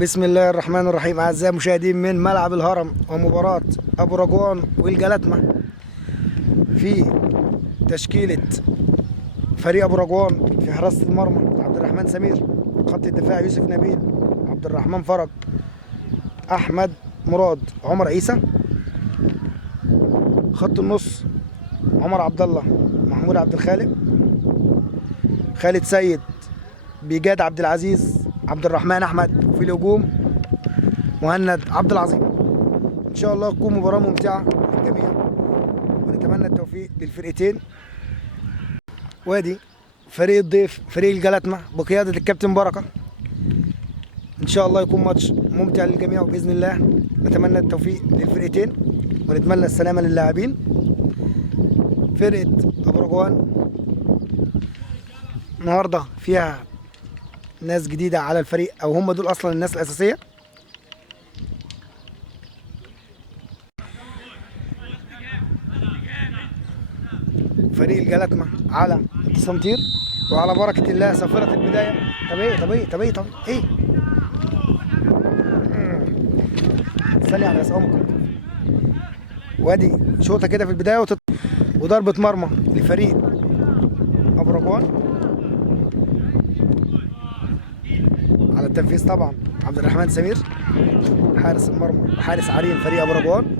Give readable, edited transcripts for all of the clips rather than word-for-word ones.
بسم الله الرحمن الرحيم. أعزائي المشاهدين من ملعب الهرم ومباراة أبو رجوان والجلاتمة في تشكيلة فريق أبو رجوان. في حراسة المرمى عبد الرحمن سمير، خط الدفاع يوسف نبيل، عبد الرحمن فرج، أحمد مراد، عمر عيسى. خط النص عمر عبد الله، محمود عبد الخالق، خالد سيد، بيجاد عبد العزيز، عبد الرحمن احمد. في الهجوم مهند عبد العظيم. ان شاء الله تكون مباراه ممتعه للجميع ونتمنى التوفيق للفرقتين. وادي فريق الضيف فريق الجلاتمة بقياده الكابتن بركه. ان شاء الله يكون ماتش ممتع للجميع وباذن الله نتمنى التوفيق للفرقتين ونتمنى السلامه للاعبين. فرقه ابو رجوان النهارده فيها ناس جديده على الفريق، او هم دول اصلا الناس الاساسيه. فريق الجلاتمة على التسنطير وعلى بركه الله صافره البدايه. طب ايه ثانيه على اسقامكم. وادي شوطه كده في البدايه وضربه مرمى لفريق ابو رجوان. على التنفيذ طبعا عبد الرحمن سمير حارس المرمى وحارس عرين فريق ابو رجوان.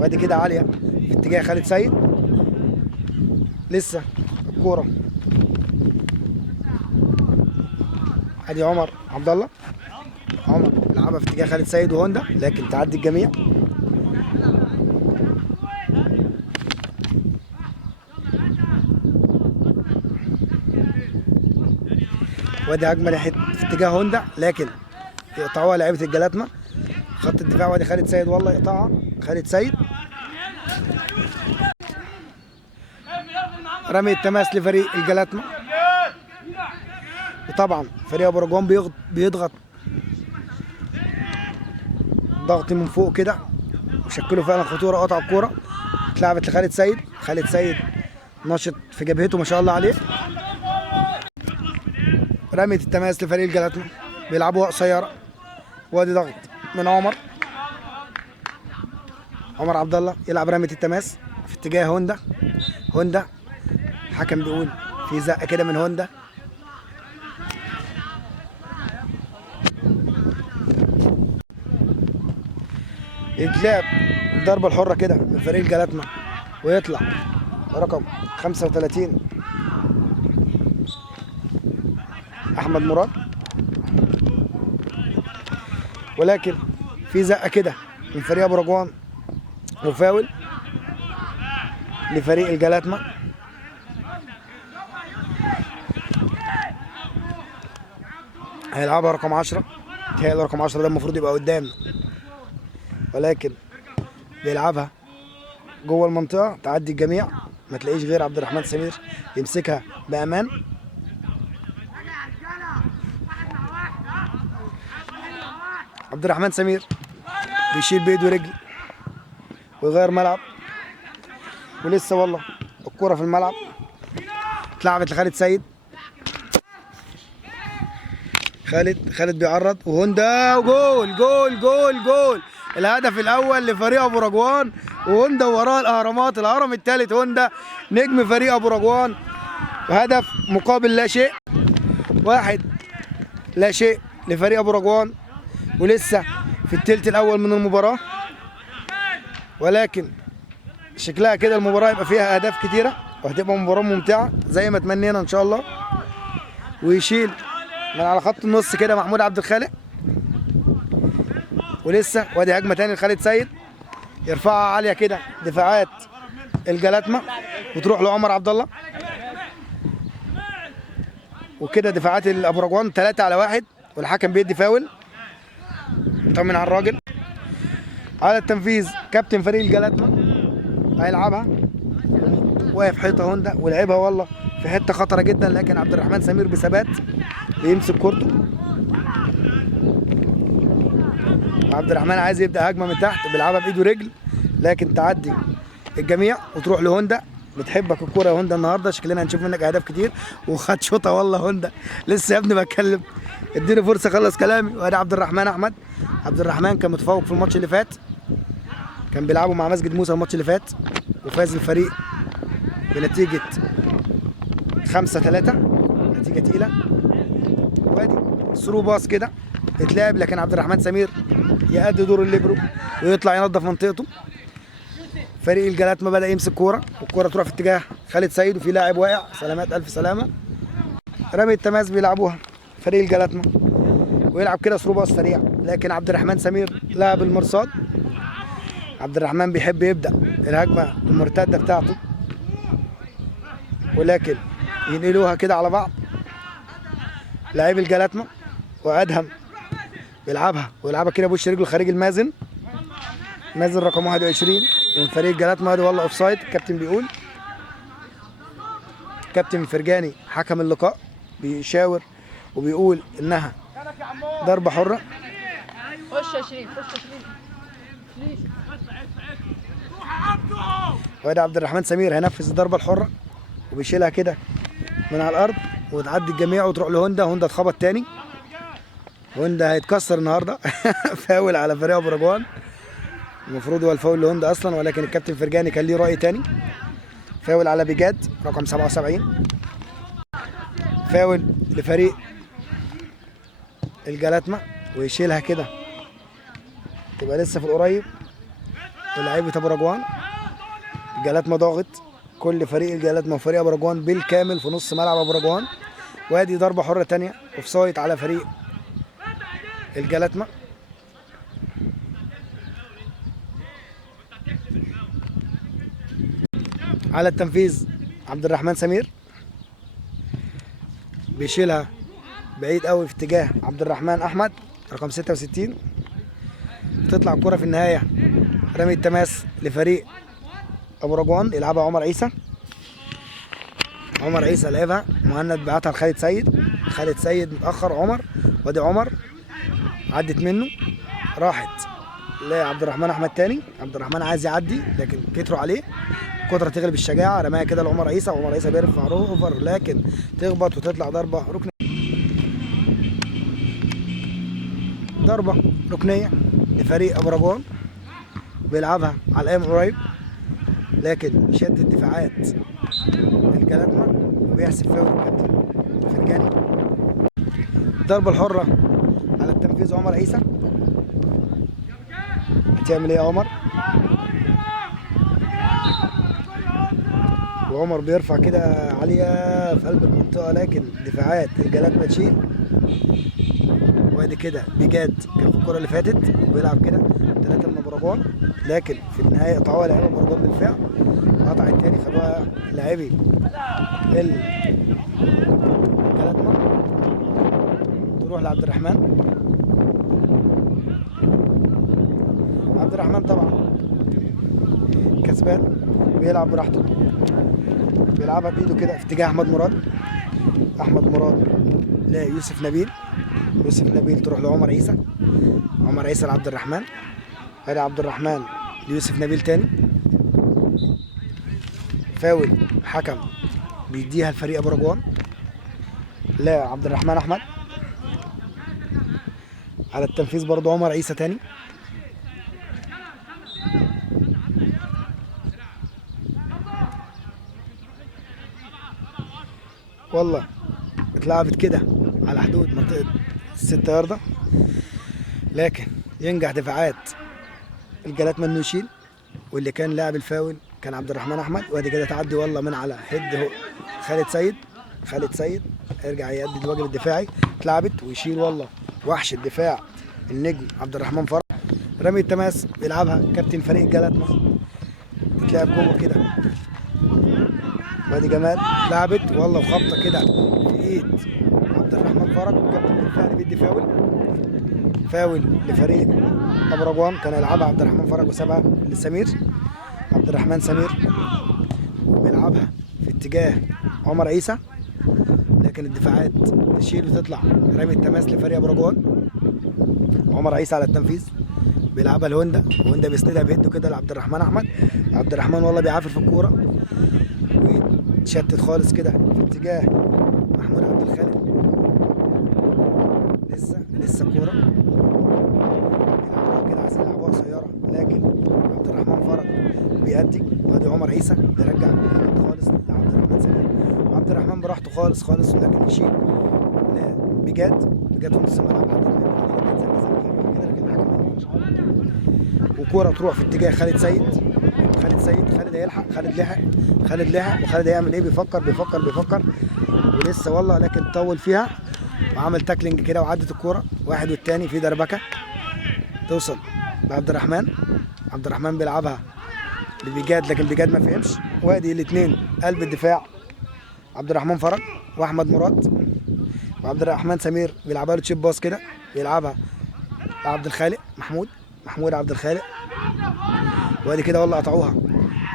وادي كده عاليه في اتجاه خالد سيد. لسه الكوره ادي عمر عبد الله. عمر لعبها في اتجاه خالد سيد وهوندا لكن تعدي الجميع. وادي هجمه ناحيه في اتجاه هوندا لكن يقطعوها لعيبه الجلاتمة. خط الدفاع وادي خالد سيد والله يقطعها خالد سيد. رمي التماس لفريق الجلاتمة. وطبعا فريق ابو رجوان بيضغط ضغط من فوق كده وشكلوا فعلا خطوره. قطع الكوره اتلعبت لخالد سيد. خالد سيد نشط في جبهته ما شاء الله عليه. رمية التماس لفريق الجلاتمة بيلعبوها قصيره. وادي ضغط من عمر عبد الله يلعب رمية التماس في اتجاه هوندا. الحكم بيقول في زقه كده من هوندا. يتلعب الضربه الحره كده من فريق الجلاتمة ويطلع رقم 35 احمد مراد. ولكن في زقه كده من فريق ابو رجوان وفاول لفريق الجلاتمة. هيلعبها رقم 10. تهيألي رقم 10 ده المفروض يبقى قدام ولكن بيلعبها جوه المنطقه تعدي الجميع. ما تلاقيش غير عبد الرحمن سمير يمسكها بامان. عبد الرحمن سمير بيشيل بايده ورجل ويغير ملعب. ولسه والله الكوره في الملعب اتلعبت لخالد سيد. خالد بيعرض وهوندا وجول جول جول جول. الهدف الاول لفريق ابو رجوان وهوندا وراه الاهرامات. الهرم الثالث هوندا نجم فريق ابو رجوان. وهدف مقابل لا شيء. 1-0 لفريق ابو رجوان. ولسه في الثلث الاول من المباراه ولكن شكلها كده المباراه يبقى فيها اهداف كتيره وهتبقى مباراه ممتعه زي ما تمنينا ان شاء الله. ويشيل من على خط النص كده محمود عبد الخالق. ولسه وادي هجمه تاني لخالد سيد يرفعها عاليه كده دفاعات الجلاتمة وتروح لعمر عبد الله. وكده دفاعات ابو رجوان 3-1 والحكم بيدي فاول. طمن على الراجل. على التنفيذ كابتن فريق الجلاتمة هيلعبها واقف حيطه هوندا ولعبها والله في حته خطره جدا لكن عبد الرحمن سمير بثبات بيمسك كورته. عبد الرحمن عايز يبدا هجمه من تحت بيلعبها بايده ورجل لكن تعدي الجميع وتروح لهوندا. بتحبك الكوره يا هوندا النهارده، شكلنا هنشوف منك اهداف كتير. وخد شوطه والله هوندا، لسه يا ابني بتكلم، اديني فرصه اخلص كلامي. وادي عبد الرحمن احمد. عبد الرحمن كان متفوق في الماتش اللي فات، كان بيلعبوا مع مسجد موسى الماتش اللي فات، وفاز الفريق بنتيجه 5-3، نتيجه تقيله. وادي ثرو باص كده اتلعب، لكن عبد الرحمن سمير يأدي دور الليبرو ويطلع ينظف منطقته. فريق الجلاتما بدأ يمسك كوره، والكوره تروح في اتجاه خالد سيد، وفي لاعب واقع، سلامات الف سلامه. رمي التماس بيلعبوها فريق الجلاتما، ويلعب كده ثرو باص سريع، لكن عبد الرحمن سمير لاعب المرصاد. عبد الرحمن بيحب يبدأ الهجمه المرتده بتاعته، ولكن ينقلوها كده على بعض لاعبي الجلاتما. وادهم ويلعبها كده بوش رجله خارج المازن، مازن رقم 21 من فريق الجلاتما. دي والله اوف سايد، الكابتن بيقول، كابتن فرجاني حكم اللقاء بيشاور وبيقول انها ضربه حره. خش يا شريف، خش يا شريف. وادي عبد الرحمن سمير هينفذ الضربه الحره، وبيشيلها كده من على الارض وتعدي الجميع وتروح لهوندا. هوندا اتخبط تاني، هوندا هيتكسر النهارده. فاول على فريق ابو رجوان، المفروض هو الفاول لهوندا اصلا، ولكن الكابتن فرجاني كان ليه راي تاني. فاول على بجاد رقم 77، فاول لفريق الجلاتما، ويشيلها كده تبقى لسه في القريب لعيبه ابو رجوان. الجلاتما ضاغط، كل فريق الجلاتما وفريق ابو رجوان بالكامل في نص ملعب ابو رجوان. وادي ضربه حره ثانيه اوف سايد على فريق الجلاتما. على التنفيذ عبد الرحمن سمير، بيشيلها بعيد قوي في اتجاه عبد الرحمن احمد رقم 66. تطلع الكرة في النهاية رمي التماس لفريق ابو رجوان، يلعبها عمر عيسى. عمر عيسى لعبها، مهند بعتها لخالد سيد، خالد سيد متأخر عمر، وادي عمر عدت منه، راحت لعبد الرحمن احمد تاني. عبد الرحمن عايز يعدي لكن كتروا عليه، القدرة تغلب الشجاعة، رماها كده لعمر عيسى، وعمر عيسى بيرفع اوفر لكن تخبط وتطلع ضربة ركنية. ضربة ركنية لفريق ابو رجوان، بيلعبها على الايام قريب، لكن شد الدفاعات الجلاتما وبيحسب فاول الكابتن فرجاني. الضربة الحرة على التنفيذ عمر عيسى، هتعمل ايه يا عمر؟ وعمر بيرفع كده عالية في قلب المنطقة، لكن دفاعات الجلاتما تشيل. وادي كده بجاد كان في الكرة اللي فاتت وبيلعب كده 3 من ابو رجوان، لكن في النهاية قطعوها لعيبة ابو رجوان بالفعل. قطع التاني خدوها لاعبي الجلاتما، تروح لعبد الرحمن. عبد الرحمن طبعا كسبان، بيلعب براحته، بيلعبها بايده كده في اتجاه احمد مراد. احمد مراد لا يوسف نبيل، يوسف نبيل تروح لعمر عيسى، عمر عيسى لعبد الرحمن، ادي عبد الرحمن ليوسف نبيل تاني. فاول حكم بيديها الفريق ابو رجوان، لا عبد الرحمن احمد. على التنفيذ برضو عمر عيسى تاني. والله اتلعبت كده على حدود منطقة 6 ياردة، لكن ينجح دفاعات الجلاتما انه يشيل، واللي كان لاعب الفاول كان عبد الرحمن احمد. وادي كده تعدي والله من على هيد خالد سيد يرجع يأدي الواجب الدفاعي، اتلعبت ويشيل والله وحش الدفاع النجم عبد الرحمن فرج. رمي التماس بيلعبها كابتن فريق الجلاتما، بتلعب جوه كده، وادي جمال لعبت والله وخبطه كده في ايد عبد الرحمن فرج، وكابتن بالفعل بيدي فاول لفريق ابو رجوان. كان يلعبها عبد الرحمن فرج وسابها لسمير، عبد الرحمن سمير بيلعبها في اتجاه عمر عيسى، لكن الدفاعات تشيل وتطلع. رمي التماس لفريق ابو رجوان، عمر عيسى على التنفيذ بيلعبها لهوندا، وهوندا بيسندها بيده كده لعبد الرحمن احمد. عبد الرحمن والله بيعافر في الكوره، اتشتت خالص كده في اتجاه محمود عبد الخالق. لسه كوره بيلعبوها كده، عايزين يلعبوها قصيره، لكن عبد الرحمن فرج بيأدي. وادي عمر عيسى بيرجع بالجامد خالص لعبد الرحمن سمير، وعبد الرحمن براحته خالص خالص، لكن يشيل بجد في نص الملعب. عدت منه كده، لكن الحكم ما ينفعش. وكوره تروح في اتجاه خالد سيد. خالد هيلحق، خالد لحق، وخالد هيعمل ايه؟ بيفكر ولسه والله، لكن طول فيها وعمل تاكلينج كده، وعدت الكوره واحد والتاني في دربكه توصل لعبد الرحمن. عبد الرحمن بيلعبها لبيجاد، لكن بيجاد ما فهمش. وادي الاثنين قلب الدفاع، عبد الرحمن فرج واحمد مراد، وعبد الرحمن سمير بيلعبها له تشيب باص كده، بيلعبها لعبد الخالق محمود عبد الخالق. وادي كده والله قطعوها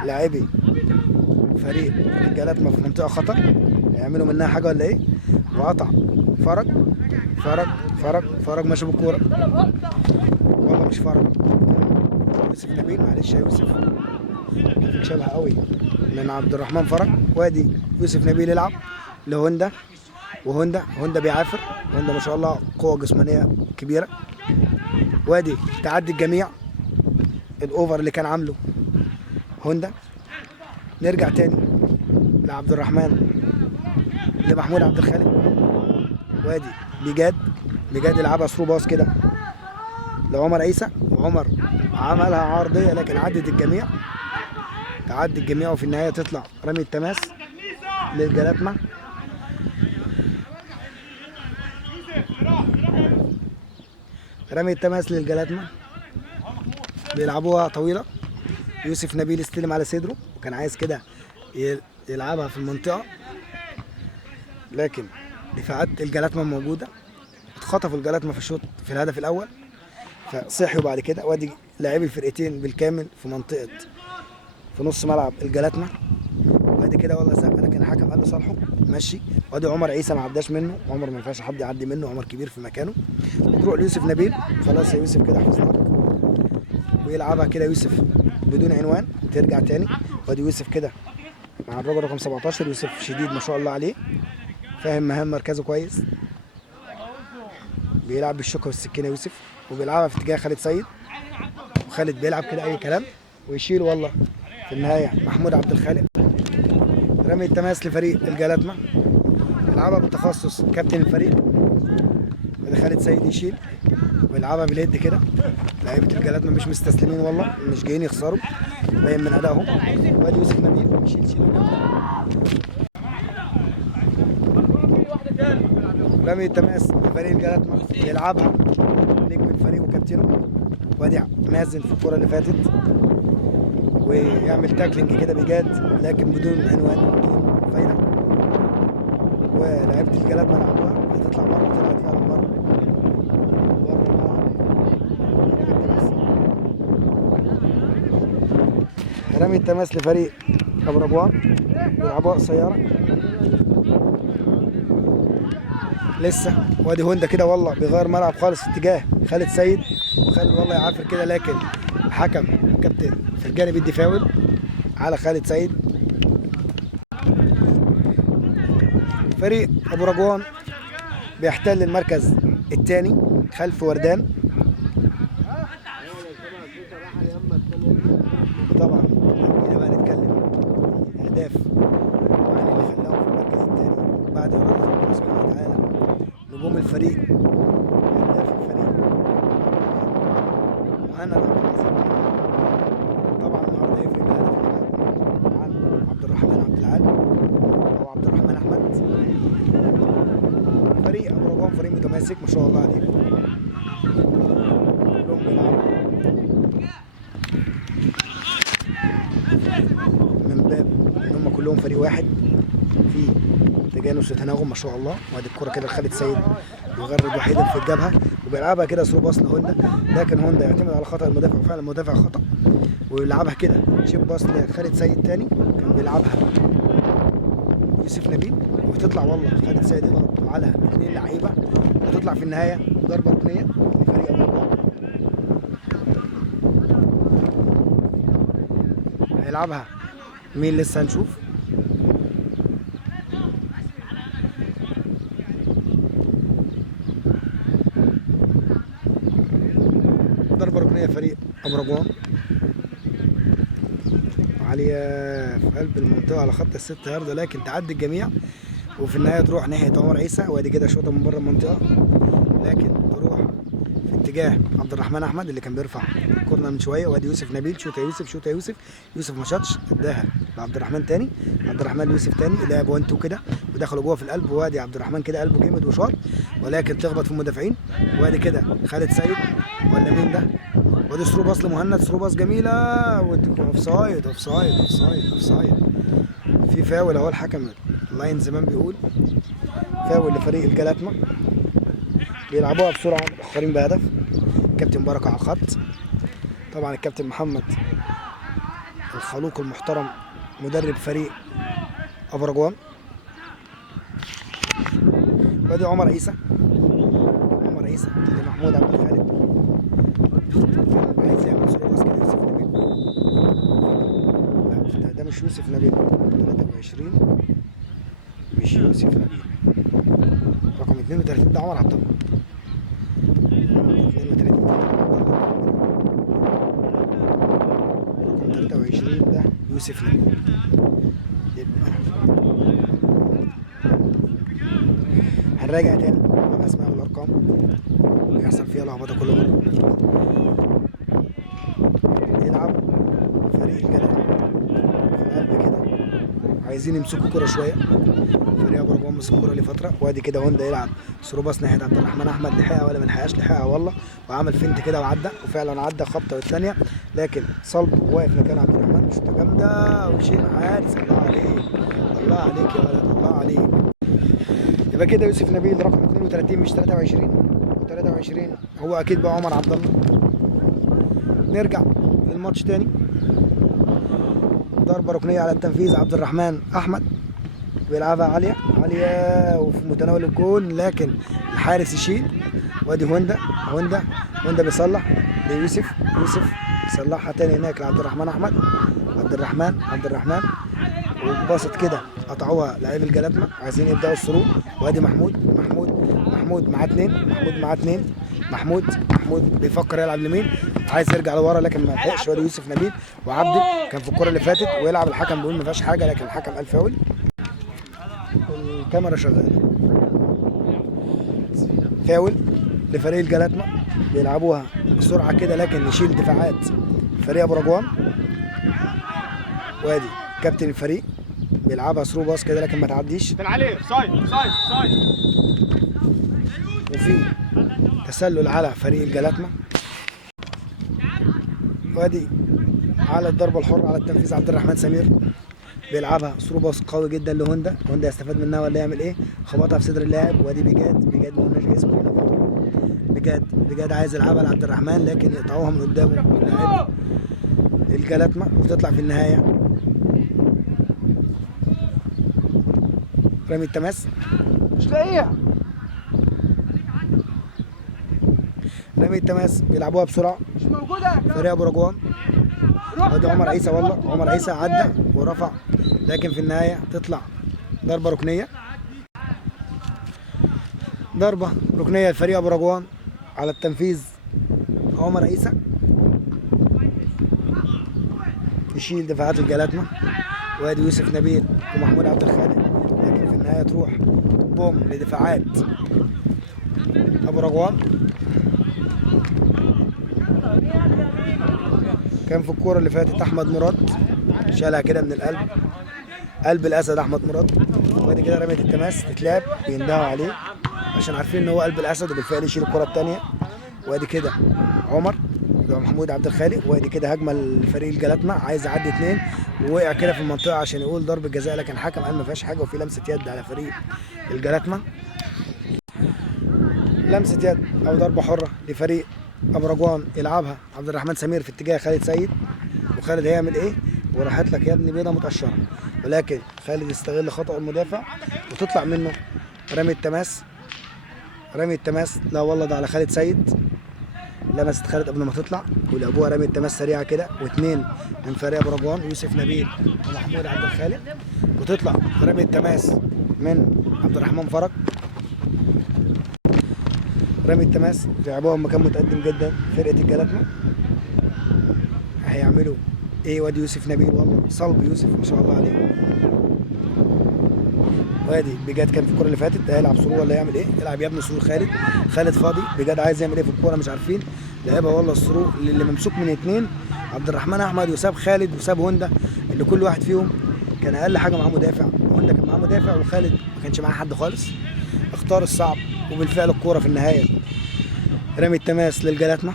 لاعبي فريق الجلاتما في منطقه خطر، يعملوا منها حاجه ولا ايه؟ وقطع فرج ماشي بالكوره، والله مش فرج، يوسف نبيل. معلش يا يوسف، شبه قوي من عبد الرحمن فرج. وادي يوسف نبيل يلعب لهوندا، وهوندا بيعافر. هوندا ما شاء الله قوه جسمانيه كبيره. وادي تعدي الجميع، الاوفر اللي كان عامله هوندا. نرجع تاني لعبد الرحمن لمحمود عبد الخالق. وادي بيجاد يلعبها ثرو باص كده لعمر عيسى، وعمر عملها عرضيه لكن عدت الجميع، تعدي الجميع، وفي النهايه تطلع رمي التماس للجلاتما. بيلعبوها طويله. يوسف نبيل استلم على صدره، وكان عايز كده يلعبها في المنطقه، لكن دفاعات الجلاتما موجوده. اتخطفوا الجلاتما في الشوط في الهدف الاول، فصحوا بعد كده. وادي لاعبي الفرقتين بالكامل في منطقه في نص ملعب الجلاتما. وادي كده والله زق، لكن الحكم قال له صالحه ماشي. وادي عمر عيسى ما عداش منه، عمر ما ينفعش حد يعدي منه، عمر كبير في مكانه. وتروح ليوسف نبيل، خلاص يا يوسف كده حفظناك، ويلعبها كده يوسف بدون عنوان، ترجع تاني. وادي يوسف كده مع الراجل رقم 17، يوسف شديد ما شاء الله عليه، فاهم مهام مركزه كويس، بيلعب بالشوكه والسكينه يوسف. وبيلعبها في اتجاه خالد سيد، وخالد بيلعب كده اي كلام ويشيل. والله في النهايه محمود عبد الخالق. رمي التماس لفريق الجلاتما، يلعبها بالتخصص كابتن الفريق، وده خالد سيد يشيل ويلعبها باليد كده. لعيبه الجلاتما مش مستسلمين والله، مش جايين يخسروا، باين من ادائهم. وادي يوسف نبيل يشيل رمي التماس لفريق الجلاتما، يلعبها نجم الفريق وكابتنه. وادي مازن في الكره اللي فاتت، ويعمل تاكلينج كده بجد لكن بدون عنوان بدون فايده. ولعيبه الجلاتما لعبوها، هتطلع بره، طلعت فعلا بره رمي التماس لفريق ابو رجوان، بيلعبوها قصيره لسه. وادي هوندا كده والله بيغير ملعب خالص في اتجاه خالد سيد، وخالد والله يعافر كده، لكن الحكم كابتن في الجانب يدي فاول على خالد سيد. فريق ابو رجوان بيحتل المركز الثاني خلف وردان. طبعا كده بقى نتكلم عن الاهداف وعن اللي خلاهم في المركز الثاني بعد اراده ربنا سبحانه وتعالى. نجوم الفريق، هداف الفريق مهند عبد العزيز، طبعا النهارده يفرق الهدف اللي عن عبد الرحمن عبد العال او عبد الرحمن احمد. فريق ابو رجوان فريق متماسك ما شاء الله عليه، كلهم بيلعبوا من باب ان هم كلهم فريق واحد في تجانس وتناغم ما شاء الله. وادي الكوره كده لخالد سيد يغرد وحيدا في الجبهه، وبيلعبها كده ثرو باص لهوندا، لكن هوندا يعتمد على خطا المدافع، وفعلا المدافع خطا، ويلعبها كده شيب باص لخالد سيد تاني، كان بيلعبها يوسف نبيل، وتطلع والله خالد سيد يضغط على اثنين لعيبه، وتطلع في النهايه ضربه ركنيه لفريق ابو رجوان. هيلعبها مين لسه هنشوف. ضربه ركنيه فريق ابو رجوان عاليه في قلب المنطقه على خط ال6 ياردة، لكن تعدي الجميع وفي النهايه تروح ناحيه عمر عيسى. وادي كده شوطه من بره المنطقه، لكن تروح في اتجاه عبد الرحمن احمد اللي كان بيرفع كورنر من شويه. وادي يوسف نبيل، شوطه يوسف، شوطه يوسف، يوسف ما شاطش، اداها لعبد الرحمن تاني، عبد الرحمن ليوسف تاني، لعب 1 2 كده ودخلوا جوه في القلب. وادي عبد الرحمن كده قلبه جامد وشاط، ولكن تخبط في المدافعين. وادي كده خالد سيد ولا مين ده؟ وادي ثرو باص لمهند، ثرو باص جميله، اوف سايد اوف سايد اوف سايد اوف سايد. في فاول اهو، الحكم اللاين زمان بيقول فاول لفريق الجلاتما، بيلعبوها بسرعه متاخرين بهدف. كابتن بركه على الخط، طبعا الكابتن محمد الخلوق المحترم مدرب فريق ابو رجوان. وادي عمر عيسى، عمر عيسى لمحمود عبد الخالق، عايز يعمل ثرو باص كده يوسف نبيل. لا ده مش يوسف نبيل، 23 مش يوسف نبيل، رقم 32 ده عمر عبد الله. 32 رقم 23 ده يوسف نبيل. يبقى هنراجع تاني على الاسماء والارقام، بيحصل فيها لخبطه كل مره. يلعب فريق الجلال في القلب كده، عايزين يمسكوا كرة شويه. فريق ابو رجوان مسك الكرة لفتره. وادي كده هوندا يلعب ثرو باص ناحيه عبد الرحمن احمد، لحقها ولا ما لحقهاش؟ لحقها والله، وعمل فنت كده وعدى، وفعلا عدى خبطه والثانيه، لكن صلب واقف مكان عبد الرحمن. شوطه جامده وشيل حارس، الله عليك الله عليك يا ولد الله عليك. يبقى كده يوسف نبيل رقم 32 مش 23، و23 هو اكيد بقى عمر عبد الله. نرجع للماتش تاني. ضربه ركنيه على التنفيذ، عبد الرحمن احمد بيلعبها عاليه عاليه وفي متناول الجون، لكن الحارس يشيل. وادي هوندا بيصلح ليوسف، يوسف يصلحها تاني هناك لعبد الرحمن احمد، عبد الرحمن وباصت كده قطعوها لعيب الجلاتما، عايزين يبداوا الثرو. وادي محمود معاه اتنين، محمود بيفكر يلعب لمين، عايز يرجع لورا لكن ما لحقش. وادي يوسف نبيل وعبده كان في الكره اللي فاتت ويلعب، الحكم بيقول ما فيهاش حاجه، لكن الحكم قال فاول. الكاميرا شغاله. فاول لفريق الجلاتما، بيلعبوها بسرعه كده لكن يشيل دفاعات فريق ابو رجوان. وادي كابتن الفريق بيلعبها ثرو باص كده لكن ما تعديش. عليه سايد. وفي تسلل على فريق الجلاتما. وادي على الضربه الحره على التنفيذ عبد الرحمن سمير، بيلعبها ثرو باص قوي جدا لهوندا. هوندا يستفاد منها ولا يعمل ايه؟ خبطها في صدر اللاعب. وادي بجاد ما قلناش اسمه هنا فتره. بجاد عايز يلعبها لعبد الرحمن لكن يقطعوها من قدامه لاعب الجلاتما وتطلع في النهايه. رامي التماس مش لاقيها. رامي التماس بيلعبوها بسرعه مش موجوده. فريق ابو رجوان. وادي عمر عيسى، والله عمر عيسى عدى ورفع، لكن في النهايه تطلع ضربه ركنيه. ضربه ركنيه لفريق ابو رجوان على التنفيذ عمر عيسى، يشيل دفاعات الجلاتما. وادي يوسف نبيل ومحمود عبد الخالق، لكن في النهايه تروح بوم لدفاعات ابو رجوان. كان في الكوره اللي فاتت احمد مراد شالها كده من القلب، قلب الاسد احمد مراد. وادي كده رميه التماس تتلعب، بيندهوا عليه عشان عارفين ان هو قلب الاسد وبالفعل يشيل الكره الثانيه. وادي كده عمر محمود عبد الخالق. وادي كده هجمه لفريق الجلاتما، عايز يعدي اثنين ووقع كده في المنطقه عشان يقول ضربه جزاء، لكن الحكم قال ما فيهاش حاجه وفي لمسه يد على فريق الجلاتما. لمسه يد او ضربه حره لفريق ابو رجوان، يلعبها عبد الرحمن سمير في اتجاه خالد سيد. وخالد هيعمل ايه؟ وراحت لك يا ابني بيضه متقشره، ولكن خالد يستغل خطأ المدافع وتطلع منه رمي التماس. لا والله ده على خالد سيد، لمست خالد قبل ما تطلع ولعبوها رمي التماس سريعه كده. واثنين من فريق ابو رجوان، يوسف نبيل ومحمود عبد الخالق، وتطلع رمي التماس من عبد الرحمن فرج. رمي التماس لعبوها مكان متقدم جدا فرقه الجلاتنا. هيعملوا ايه؟ وادي يوسف نبيل، والله صلب يوسف ما شاء الله عليه. وادي بجد كان في الكوره اللي فاتت، ده هيلعب سرور ولا يعمل ايه؟ يلعب يا ابني سرور. خالد فاضي بجد عايز يعمل ايه في الكوره مش عارفين. لعبها والله السرور اللي ممسوك من اتنين، عبد الرحمن احمد وساب خالد وساب هوندا، اللي كل واحد فيهم كان اقل حاجه معاه مدافع. هوندا كان معاه مدافع وخالد ما كانش معاه حد خالص. اختار الصعب وبالفعل الكوره في النهايه رمي التماس للجلاتنا.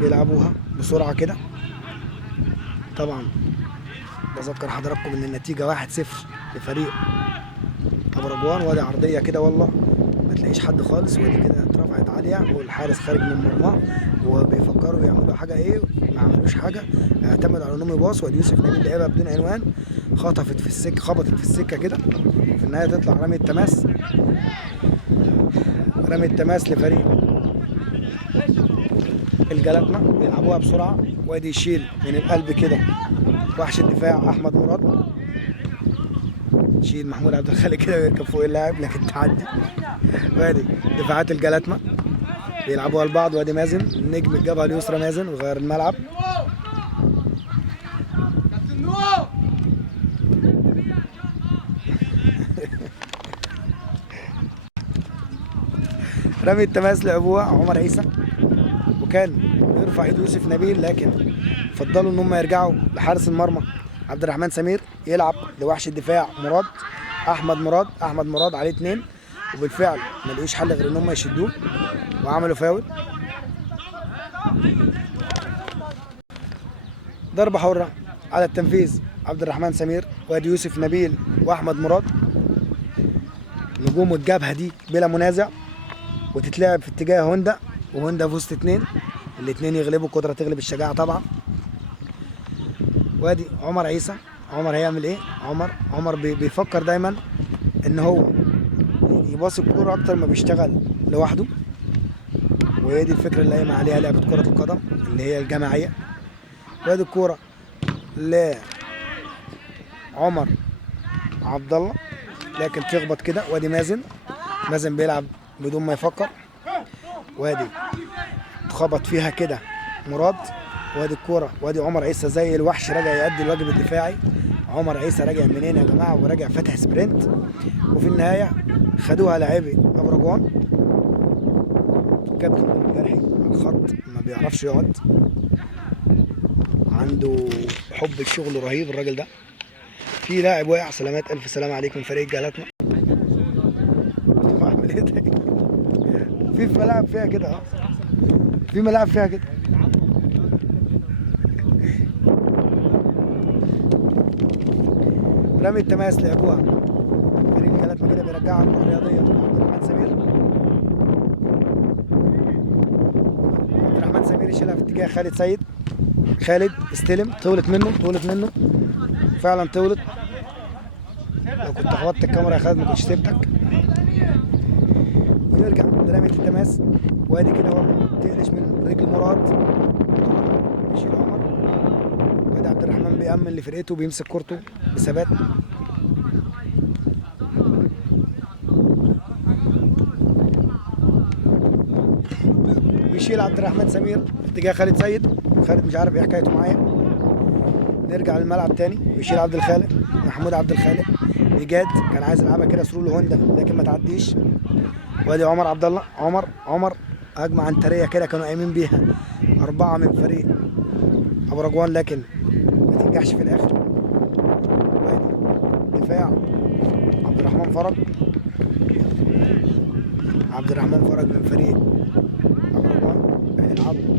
بيلعبوها بسرعه كده. طبعا بذكر حضراتكم ان النتيجه 1-0 لفريق ابو رجوان. وادي عرضيه كده والله ما تلاقيش حد خالص، وادي كده اترفعت عاليه والحارس خارج من مرماه، وبيفكروا يعملوا حاجه ايه، ما عملوش حاجه، اعتمد على انهم يباص. وادي يوسف نبيل لعبها بدون عنوان، خبطت في السكه كده، في النهايه تطلع رمي التماس. رمي التماس لفريق الجلاتنا. بيلعبوها بسرعه، وادي يشيل من القلب كده وحش الدفاع احمد مراد، يشيل محمود عبد الخالق كده ويركب فوق اللاعب لكن تعدي. وادي دفاعات الجلاتنا بيلعبوها لبعض. وادي مازن نجم الجبهه اليسرى، مازن وغير الملعب. رمي التماس لعبوها عمر عيسى، وكان يرفع ايد يوسف نبيل لكن فضلوا ان هم يرجعوا لحارس المرمى عبد الرحمن سمير، يلعب لوحش الدفاع مراد احمد مراد عليه اتنين، وبالفعل ما لقوش حل غير ان هم يشدوه وعملوا فاول. ضربه حره على التنفيذ عبد الرحمن سمير. وادي يوسف نبيل واحمد مراد، نجوم الجبهه دي بلا منازع، وتتلعب في اتجاه هوندا، وهوندا في وسط اتنين، الاتنين يغلبوا، القدره تغلب الشجاعه طبعا. وادي عمر عيسى. عمر هيعمل ايه؟ عمر بيفكر دايما ان هو يباصي الكوره اكتر ما بيشتغل لوحده، وهي دي الفكره اللي قايمه عليها لعبه كره القدم اللي هي الجماعيه. وادي الكوره لعمر عبد الله لكن تخبط كده. وادي مازن بيلعب بدون ما يفكر، وادي خبط فيها كده مراد. وادي الكوره، وادي عمر عيسى زي الوحش راجع يؤدي الواجب الدفاعي. عمر عيسى راجع منين يا جماعه؟ وراجع فاتح سبرنت، وفي النهايه خدوها لاعبي ابو رجوان. كابتن الجرحي على الخط ما بيعرفش يقعد، عنده حب الشغل رهيب الراجل ده. في لاعب واقع، سلامات الف سلام عليكم فريق جالتنا. بعمل ايه تاني؟ في ملاعب فيها كده، في ملاعب فيها كده. رمي التماس لعبوها فريق الجلاتنا كده، بيرجعها الروح الرياضيه عبد الرحمن سمير. عبد الرحمن سمير يشيلها في اتجاه خالد سيد. خالد استلم، طولت منه فعلا طولت. لو كنت خبطت الكاميرا يا خالد ما كنتش سبتك. ونرجع لرمية التماس. وادي كده والله تقلش من رجل مراد، يشيل عمر. وادي عبد الرحمن بيأمن لفرقته، بيمسك كورته بثبات. ويشيل عبد الرحمن سمير في اتجاه خالد سيد. خالد مش عارف ايه حكايته معايا. نرجع للملعب تاني، ويشيل عبد الخالق، محمود عبد الخالق. ايجاد كان عايز يلعبها كده سرور لهوندا لكن ما تعديش. وادي عمر عبد الله. عمر هجمه عنتريه كده كانوا قايمين بيها 4 من فريق ابو رجوان لكن ما تنجحش في الاخر. وادي دفاع عبد الرحمن فرج من فريق ابو رجوان. هيلعبوا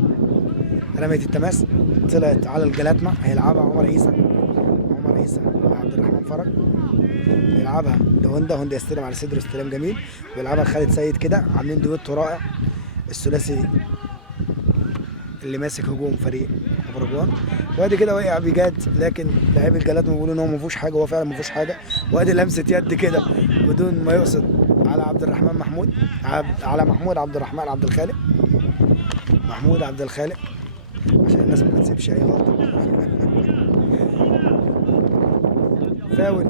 رمية التماس، طلعت على الجلاتنا، هيلعبها عمر عيسى عبد الرحمن فرج، بيلعبها لهوندا يستلم على صدره استلام جميل، ويلعبها لخالد سيد كده. عاملين دويتو رائع الثلاثي اللي ماسك هجوم فريق ابو رجوان. وادي كده وقع بجد لكن لاعبي الجلاتنا بيقولوا ان هو ما فيهوش حاجه، هو فعلا ما فيهوش حاجه. وادي لمسه يد كده بدون ما يقصد على على محمود عبد الرحمن عبد الخالق. محمود عبد الخالق عشان الناس ما تسيبش اي غلطه. فاول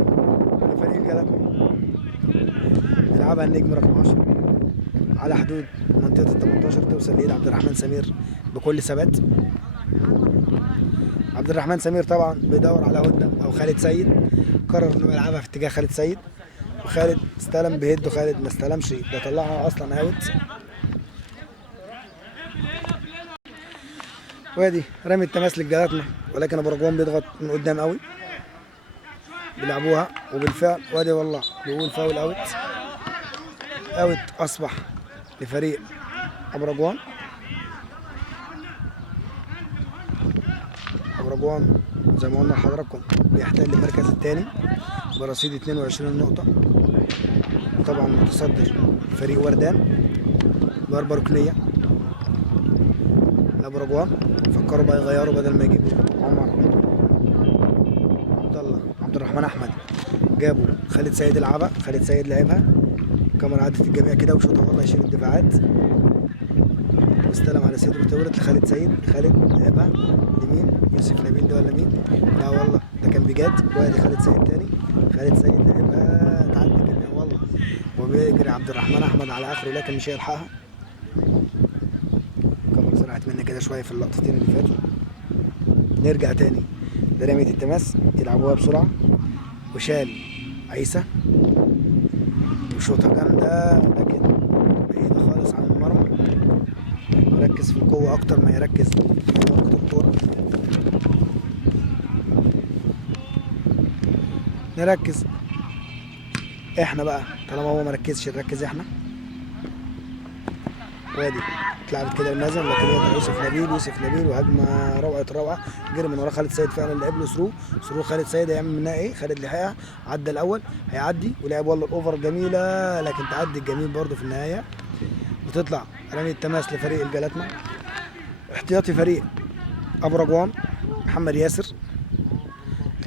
لفريق الجلاتنا، يلعبها النجم رقم 10 على حدود منطقه ال 18 توصل لايد عبد الرحمن سمير بكل ثبات. عبد الرحمن سمير طبعا بيدور على هدى او خالد سيد، قرر انه يلعبها في اتجاه خالد سيد، وخالد استلم بهد وخالد ما استلمش، ده طلعها اصلا اوت. وادي رمي التماس للجلاتنا، ولكن ابو رجوان بيضغط من قدام قوي، بيلعبوها وبالفعل وادي والله بيقول فاول اوت. اوت اصبح لفريق ابو رجوان. ابو رجوان زي ما قلنا لحضراتكم بيحتل المركز الثاني برصيد 22 نقطة. طبعا متصدر فريق وردان ضربة ركنية لابو رجوان. فكروا بقى يغيروا بدل ما يجيبوا عمر عبد الرحمن احمد، جابوا خالد سيد يلعبها. خالد سيد لعبها، الكاميرا عدت الجميع كده وشوطها والله يشيل الدفاعات، واستلم على صدره تورت لخالد سيد. خالد لعبها لمين؟ يوسف نبيل ده ولا مين؟ لا والله ده كان بجد. وادي خالد سيد تاني، خالد سيد لعبها تعدي الجميع والله، وبيجري عبد الرحمن احمد على اخره لكن مش هيلحقها. الكاميرا سرعت مني كده شويه في اللقطتين اللي فاتوا. نرجع تاني لرمية التماس، يلعبوها بسرعه وشال عيسى وشوطها جامده لكن بعيده خالص عن المرمى. يركز في القوه اكتر ما يركز في وقت الكوره. نركز احنا بقى طالما هو مركزش نركز احنا. وادي اتلعبت كده المازن لكن هي يوسف نبيل. يوسف نبيل وهجمه روعه روعه، جري من ورا خالد سيد فعلا، لعب له ثرو خالد سيد. هيعمل منها ايه؟ خالد لحقها، عدى الاول هيعدي ولعب والله الاوفر جميله لكن تعدي الجميل برده في النهايه. وتطلع رمي التماس لفريق الجلاتنا. احتياطي فريق ابو رجوان محمد ياسر،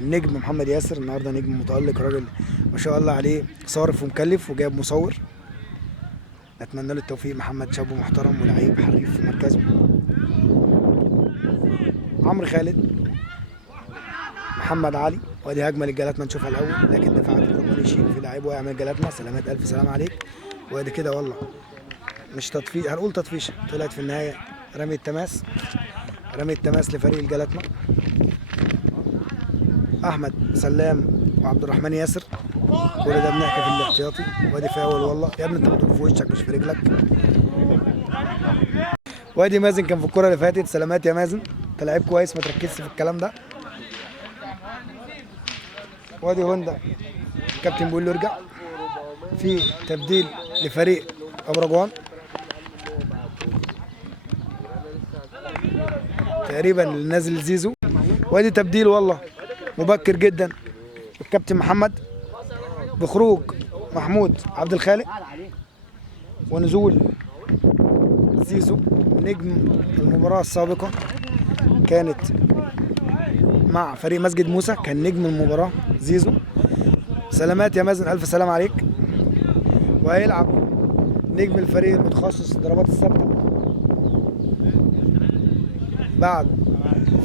النجم محمد ياسر النهارده نجم متألق، راجل ما شاء الله عليه صارف ومكلف وجايب مصور. اتمنى له التوفيق. محمد شاب محترم ولعيب حريف في مركزه. عمرو خالد، محمد علي. وادي هجمه للجلاتنا نشوفها الاول لكن دفاعات ربنا يشيل في لعيب واقع من الجلاتنا. سلامات الف سلام عليك. وادي كده والله مش تطفيش، هنقول تطفيشه، طلعت في النهايه رمي التماس. رمي التماس لفريق الجلاتنا. احمد سلام وعبد الرحمن ياسر، كل ده بنحكي في الاحتياطي. وادي فاول والله يا ابني، انت بتقول في وشك مش في رجلك. وادي مازن كان في الكره اللي فاتت. سلامات يا مازن، انت لعيب كويس ما تركزش في الكلام ده. وادي هوندا الكابتن بيقول له ارجع. في تبديل لفريق ابو رجوان تقريبا اللي نازل زيزو. وادي تبديل والله مبكر جدا الكابتن محمد بخروج محمود عبد الخالق ونزول زيزو نجم المباراة السابقة كانت مع فريق مسجد موسى، كان نجم المباراة زيزو. سلامات يا مازن الف سلام عليك. وهيلعب نجم الفريق المتخصص الضربات الثابتة بعد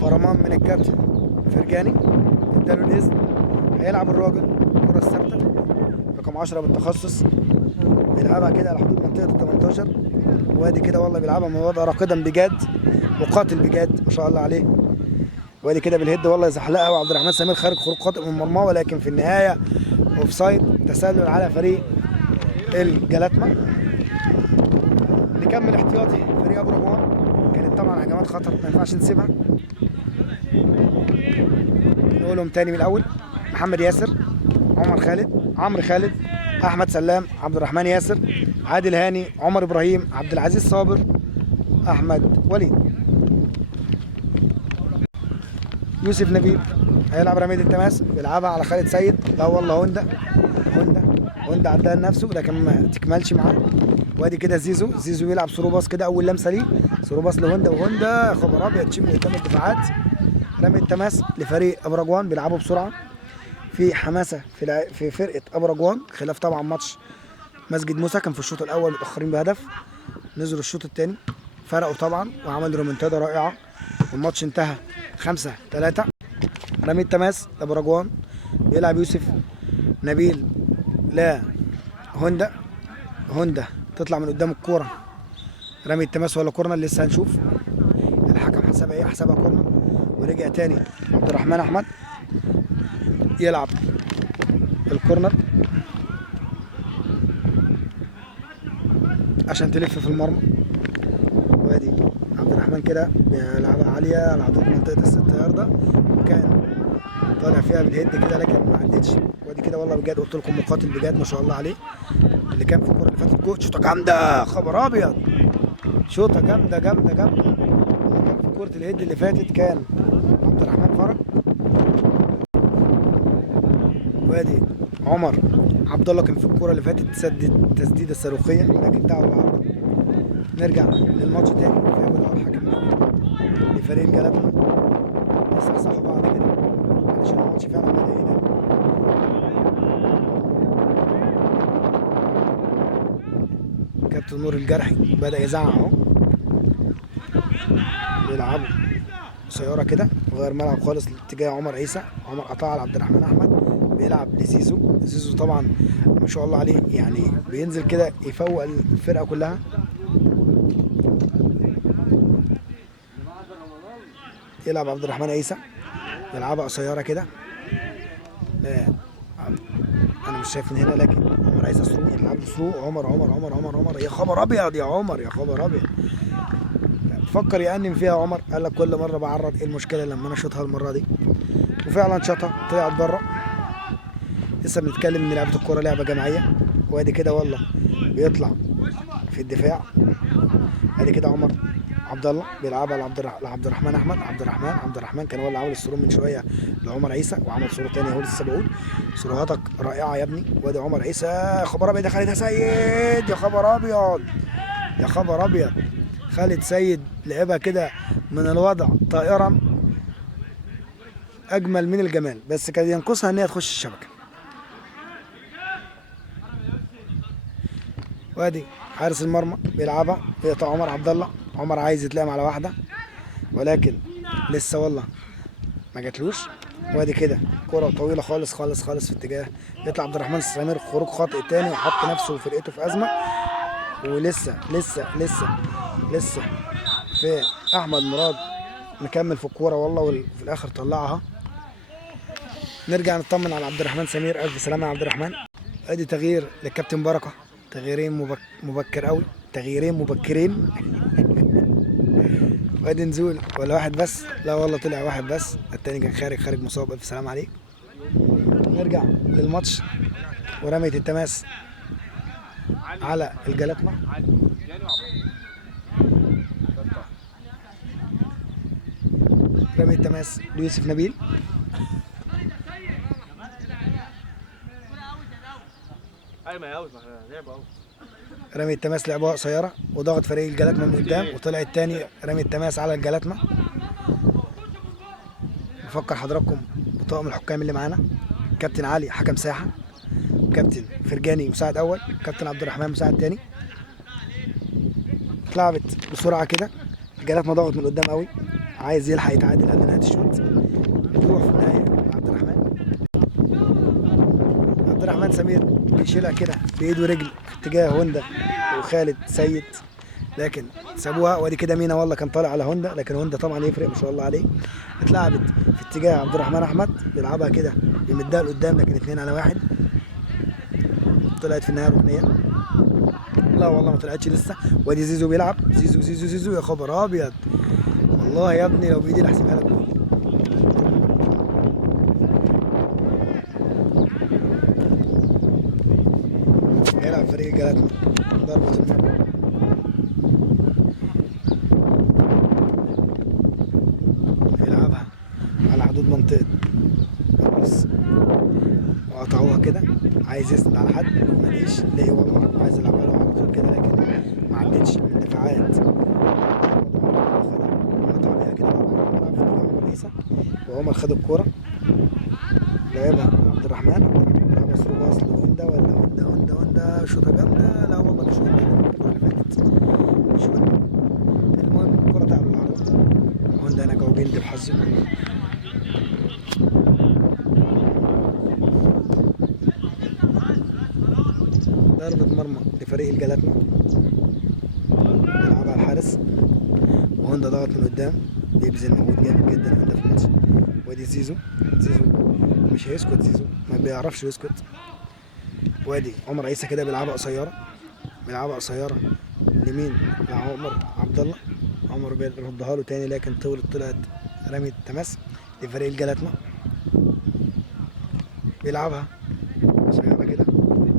فرمان من الكابتن فرجاني اداله الاذن. هيلعب الراجل الكرة الثابتة رقم 10 بالتخصص، بيلعبها كده على حدود منطقة ال 18. وادي كده والله بيلعبها من وضع راقدا بجد، مقاتل بجد ما شاء الله عليه. وادي كده بالهيد والله يزحلقها، وعبد الرحمن سمير خارج خروج خاطئ من مرماه ولكن في النهاية اوف سايد، تسلل على فريق الجلاتما. نكمل احتياطي فريق ابو رجوان. كانت طبعا هجمات خطر ما ينفعش نسيبها. نقولهم تاني من الاول: محمد ياسر، عمرو خالد، احمد سلام، عبد الرحمن ياسر، عادل هاني، عمر ابراهيم، عبد العزيز صابر، احمد وليد. يوسف نبيل هيلعب رمية التماس، بيلعبها على خالد سيد. لا والله هوندا عدها لنفسه لكن ما تكملش معاه. وادي كده زيزو يلعب ثرو باص كده، اول لمسه ليه ثرو باص لهوندا، وهوندا يا خبر ابيض تشم قدام الدفاعات. رمي التماس لفريق ابو رجوان، بيلعبوا بسرعه في حماسه في فرقه ابو رجوان، خلاف طبعا ماتش مسجد موسى كان في الشوط الاول متاخرين بهدف، نزلوا الشوط الثاني فرقوا طبعا وعملوا ريمونتادا رائعه والماتش انتهى 5-3. رمي التماس ابو رجوان، بيلعب يوسف نبيل لا هوندا تطلع من قدام الكوره، رمي التماس ولا كورنر لسه هنشوف. الحكم حسبها ايه؟ حسبها كورنر. ورجع تاني عبد الرحمن احمد يلعب الكورنر عشان تلف في المرمى. وادي عبد الرحمن كده بيلعبها عاليه على حدود منطقه الست ياردة، وكان طالع فيها بالهيد كده لكن ما عدتش. وادي كده والله بجد قلت لكم مقاتل بجد ما شاء الله عليه، اللي كان في الكوره اللي فاتت جول شوطه جامده، خبر ابيض، شوطه جامده جامده جامده. اللي كان في كوره الهيد اللي فاتت كان عبد الرحمن فرج. وادي عمر عبد الله كان في الكوره اللي فاتت تسدد تسديده صاروخيه لكن تعالوا بعض. نرجع للماتش تاني في اول حكم لفريق الجلاتنا يصحصحوا بعض كده عشان الماتش فعلا بدا ينام. كابتن نور الجرحي بدا يزعق اهو، بيلعبوا سياره كده وغير ملعب خالص لاتجاه عمر عيسى. عمر قطع على عبد الرحمن احمد، بيلعب لزيزو. زيزو طبعا ما شاء الله عليه يعني بينزل كده يفوق الفرقه كلها. يلعب عبد الرحمن عيسى، يلعبها قصيره كده. انا مش شايف من هنا لكن عمر عيسى ثرو، يلعب له ثرو. عمر عمر عمر عمر عمر يا خبر ابيض يا عمر، يا خبر ابيض. فكر يأنم فيها عمر، قال لك كل مره بعرض، ايه المشكله لما انا اشوطها المره دي؟ وفعلا شاطها طلعت بره. لسه بنتكلم ان لعبه الكوره لعبه جماعيه. وادي كده والله بيطلع في الدفاع. ادي كده عمر عبد الله بيلعبها لعبد الرحمن احمد. عبد الرحمن كان هو اللي عامل السرور من شويه لعمر عيسى، وعمل سرور تاني اهو لسه بقول سروهاتك رائعه يا ابني. وادي عمر عيسى، يا خبر ابيض، ده خالد سيد، يا خبر ابيض يا خبر ابيض. خالد سيد لعبها كده من الوضع طائرا اجمل من الجمال، بس كان ينقصها ان هي تخش الشبكه. وادي حارس المرمى بيلعبها، بيقطع عمر عبد الله. عمر عايز يتلام على واحده ولكن لسه والله ما جاتلوش. وادي كده كرة طويلة خالص خالص خالص في اتجاه، يطلع عبد الرحمن سمير خروج خاطئ تاني وحط نفسه وفرقته في أزمة. ولسه لسه لسه لسه في أحمد مراد مكمل في الكورة والله، وفي الآخر طلعها. نرجع نطمن على عبد الرحمن سمير، ألف سلامة يا عبد الرحمن. أدي تغيير للكابتن بركة، تغييرين مبكر قوي، تغييرين مبكرين. وادي نزول ولا واحد بس؟ لا والله طلع واحد بس، التاني كان خارج مصاب، الف سلام عليك. نرجع للماتش ورمية التماس على الجلاتما. رمية التماس ليوسف نبيل. رمي التماس لعبوها قصيره وضغط فريق الجلاتما من قدام، وطلع الثاني رمي التماس على الجلاتما. بفكر حضراتكم بطاقم الحكام اللي معانا: كابتن علي حكم ساحه، كابتن فرجاني مساعد اول، كابتن عبد الرحمن مساعد ثاني. اتلعبت بسرعه كده، الجلاتما ضغط من قدام قوي، عايز يلحق يتعادل قبل نهايه الشوط. بتروح في النهايه عبد الرحمن سمير بيشيلها كده بايد ورجل في اتجاه هوندا وخالد سيد، لكن سابوها. وادي كده مينا والله كان طالع على هوندا، لكن هوندا طبعا يفرق ما شاء الله عليه. اتلعبت في اتجاه عبد الرحمن احمد، بيلعبها كده بيمدها لقدام لكن 2 على 1. طلعت في النهايه ركنيه، لا والله ما طلعتش لسه. وادي زيزو بيلعب، زيزو زيزو زيزو، يا خبر ابيض والله يا ابني لو بايدي لحسبها لك. يلعب فريق جلاتنا ضربة المرمى. يلعبها على حدود منطقة الراس وقطعوها كده، عايز يسند على حد ماليش ليه والله، عايز يلعبها له على طول كده لكن ما عدتش من دفاعات. قطع بيها كده بيلعب في عمر عيسى، وعمر خد الكورة لعبها عبد الرحمن بيلعبها ثرو باص لهوندا، ولا هوندا شوطة جامدة؟ لا والله مش هوندا اللي فاتت، مش هوندا. المهم الكورة تعمل العرض، هوندا هنا جاوبين دي بحظه. ضربة مرمى لفريق الجلاتما. التماس، وهوندا ضغط من قدام بيبذل مجهود جامد جدا هوندا في الماتش. وادي زيزو مش هيسكت، زيزو ما بيعرفش يسكت. وادي عمر عيسى كده بيلعبها قصيره لمين؟ لعمر عبد الله. عمر بيردها له تاني لكن طلعت رمية تماس لفريق الجلاتما. بيلعبها قصيره كده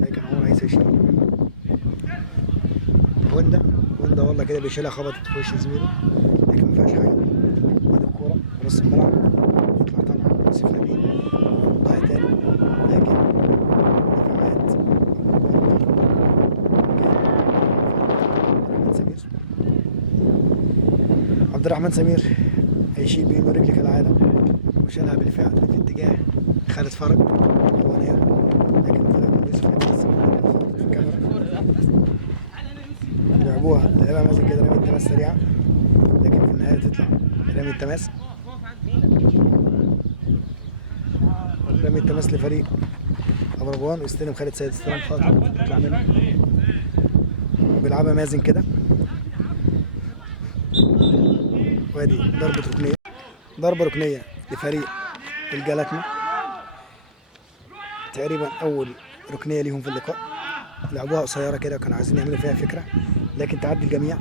لكن عمر عيسى يشيل. هوندا والله كده بيشيلها، خبطت في وش زميله لكن ما فيهاش حاجه. ادي الكوره في نص الملعب، يطلع طبعا يوسف نبيل يردها تاني لكن دفاعات. عبد الرحمن سمير هيشيل بإيده ورجله كالعادة، وشالها بالفعل في اتجاه خالد فرج الأولانية لكن طلعت يوسف نبيل في الكاميرا. لعبها مازن كده رمي التماس سريعة لكن في النهاية تطلع رمي التماس لفريق أبو رجوان، ويستلم خالد سيد استلام خاطر تطلع منه، وبيلعبها مازن كده. وادي ضربة ركنية لفريق الجلاتما، تقريبا أول ركنية ليهم في اللقاء. لعبوها قصيرة كده وكانوا عايزين يعملوا فيها فكرة لكن تعدي الجميع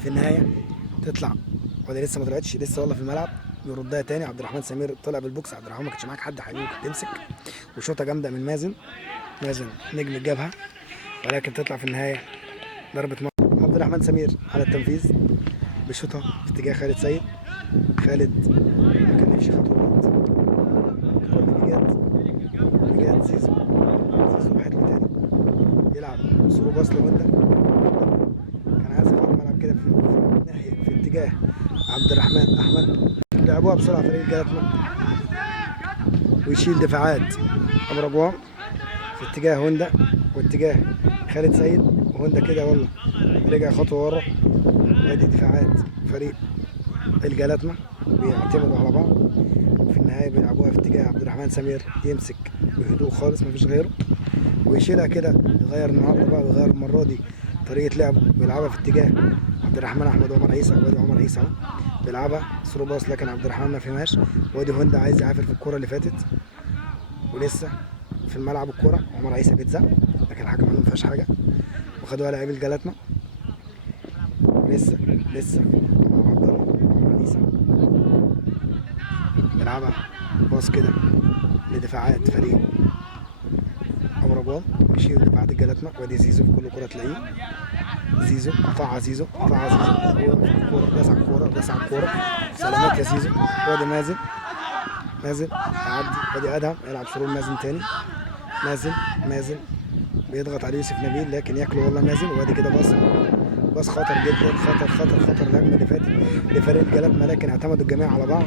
في النهاية تطلع. ولا لسه ما طلعتش، لسه والله في الملعب. يردها تاني عبد الرحمن سمير، طلع بالبوكس. عبد الرحمن ما كانش معاك حد حبيبي تمسك، وشوطة جامدة من مازن نجم الجبهة، ولكن تطلع في النهاية ضربة مرمى. عبد الرحمن سمير على التنفيذ بشوطة في اتجاه خالد سيد. خالد ما كلفش خطوات، بجد زيزو راحت له تاني، يلعب ثرو باص لهوندا. كان عايز يغير الملعب كده في ناحية في اتجاه عبد الرحمن أحمد. لعبوها بسرعة فريق الجلاتما، ويشيل دفاعات أبو رجوان في اتجاه هوندا واتجاه خالد سيد. وهوندا كده والله رجع خطوة ورا. ادي دفاعات فريق الجلاتما بيعتمدوا على بعض، وفي النهاية بيلعبوها في اتجاه عبد الرحمن سمير، يمسك بهدوء خالص مفيش غيره ويشيلها كده. يغير النهارده بقى، ويغير المرة دي طريقة لعبه، بيلعبها في اتجاه عبد الرحمن أحمد وعمر عيسى. وادي عمر عيسى بيلعبها ثرو باص لكن عبد الرحمن ما فهمهاش. وادي هوندا عايز يعافر في الكرة اللي فاتت ولسه في الملعب الكرة. عمر عيسى بيتزق لكن الحكم قال له ما فيهاش حاجة، وخدوها لاعبي الجلاتما. لسه عبد الله عمر عيسى بيلعبها باص كده لدفاعات فريق أبو رجوان، ويشيل دفاعات الجلاتما. وادي زيزو في كل كرة تلاقيه قطعها زيزو داس على الكورة سلامات يا زيزو. وادي مازن يعدي. وادي ادهم يلعب سرور مازن تاني. مازن بيضغط عليه يوسف نبيل لكن ياكله والله مازن. وادي كده باص خطر جدا، خطر الهجمه اللي فاتت لفريق الجلاتما لكن اعتمدوا الجميع على بعض،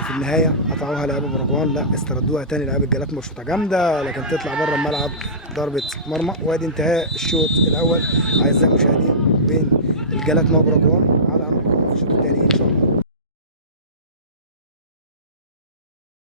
وفي النهايه قطعوها لعيبه برجوان. لا استردوها تاني لعيبه الجلاتما بشوطه جامده لكن تطلع بره الملعب ضربه مرمى. وادي انتهاء الشوط الاول اعزائي المشاهدين بين الجلاتما وبرجوان، على امل في الشوط الثاني ان شاء الله.